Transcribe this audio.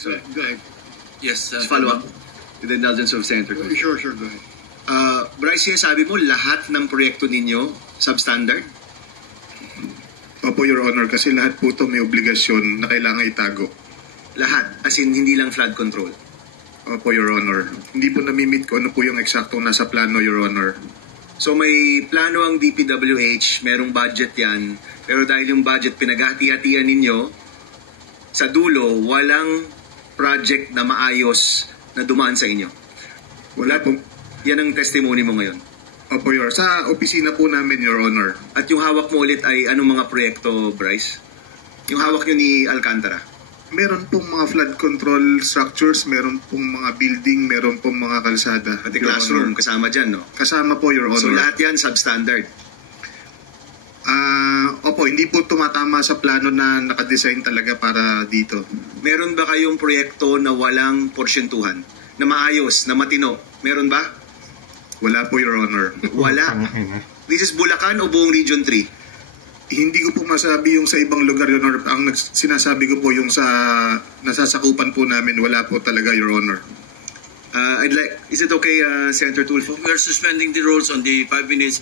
So, go ahead. Yes, Just follow up with the indulgence of Senator Tulfo. Sure, go ahead. Bryce, sinasabi mo lahat ng proyekto ninyo substandard? Opo, Your Honor, kasi lahat po ito may obligasyon na kailangan itago. Lahat, as in hindi lang flood control. Opo, Your Honor. Hindi po namimit ko ano po yung eksaktong nasa plano, Your Honor. So may plano ang DPWH, merong budget yan, pero dahil yung budget pinaghati-hatian ninyo, sa dulo, walang project na maayos na dumaan sa inyo. Wala po. Yan ang testimony mo ngayon. Opo, Your Honor. Sa opisina po namin, Your Honor. At yung hawak mo ulit ay anong mga proyekto, Bryce? Yung hawak nyo ni Alcantara? Meron pong mga flood control structures, meron pong mga building, meron pong mga kalsada. Pati classroom, kasama dyan, no? Kasama po, Your Honor. So lahat yan substandard? Opo, hindi po tumatama sa plano na nakadesign talaga para dito. Meron ba kayong proyekto na walang porsyentuhan? Na maayos, na matino? Meron ba? Wala po, Your Honor. Wala. This is Bulacan o buong Region 3? Hindi ko po masabi yung sa ibang lugar, Your Honor. Ang sinasabi ko po yung sa nasasakupan po namin, wala po talaga, Your Honor. Is it okay, Senator Tulfo? we're suspending the rules on the 5 minutes.